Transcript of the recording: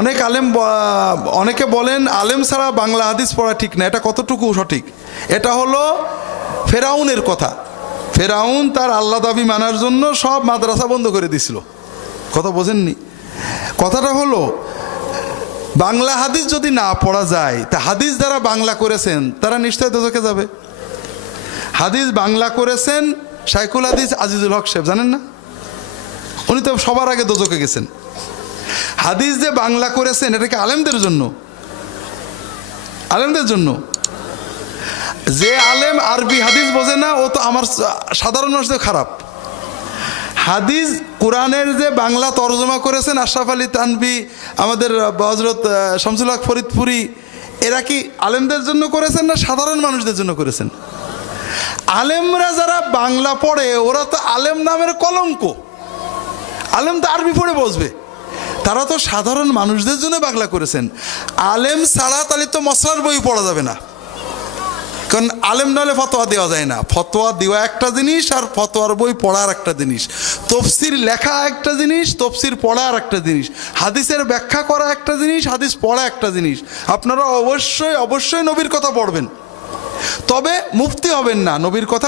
অনেক আলেম অনেকে বলেন আলেম ছাড়া বাংলা হাদিস পড়া ঠিক না এটা কতটুকু সঠিক এটা হলো ফেরাউনের কথা ফেরাউন তার আল্লাহ দাবি মানার জন্য সব মাদ্রাসা বন্ধ করে দিছিল কথা বোঝেননি কথাটা হলো বাংলা হাদিস যদি না পড়া যায় তা হাদিস যারা বাংলা করেছেন তারা নিশ্চয় দোজকে যাবে হাদিস বাংলা করেছেন শাইকুল হাদিস আজিজুল হক সাহেব জানেন না উনি তো সবার আগে দোজকে গেছেন হাদিস যে বাংলা করেছেন এটা কি আলেমদের জন্য আলেমদের জন্য যে আলেম আরবি হাদিস বোঝে না ও তো আমার সাধারণ মানুষদের খারাপ হাদিস কোরআনের যে বাংলা তর্জমা করেছেন আশরাফ আলী তানবি আমাদের হজরত শামসুল হক ফরিদপুরি এরা কি আলেমদের জন্য করেছেন না সাধারণ মানুষদের জন্য করেছেন আলেমরা যারা বাংলা পড়ে ওরা তো আলেম নামের কলঙ্ক আলেম তো আরবি পড়ে বসবে তারা তো সাধারণ মানুষদের জন্য বাংলা করেছেন আলেম ছাড়া তাহলে তো মশলার বই পড়া যাবে না কারণ আলেম নালে ফতোয়া দেওয়া যায় না ফতোয়া দেওয়া একটা জিনিস আর ফতোয়ার বই পড়ার একটা জিনিস তফসির লেখা একটা জিনিস তফসির পড়ার একটা জিনিস হাদিসের ব্যাখ্যা করা একটা জিনিস হাদিস পড়া একটা জিনিস আপনারা অবশ্যই অবশ্যই নবীর কথা পড়বেন তবে মুফতি হবেন না নবীর কথা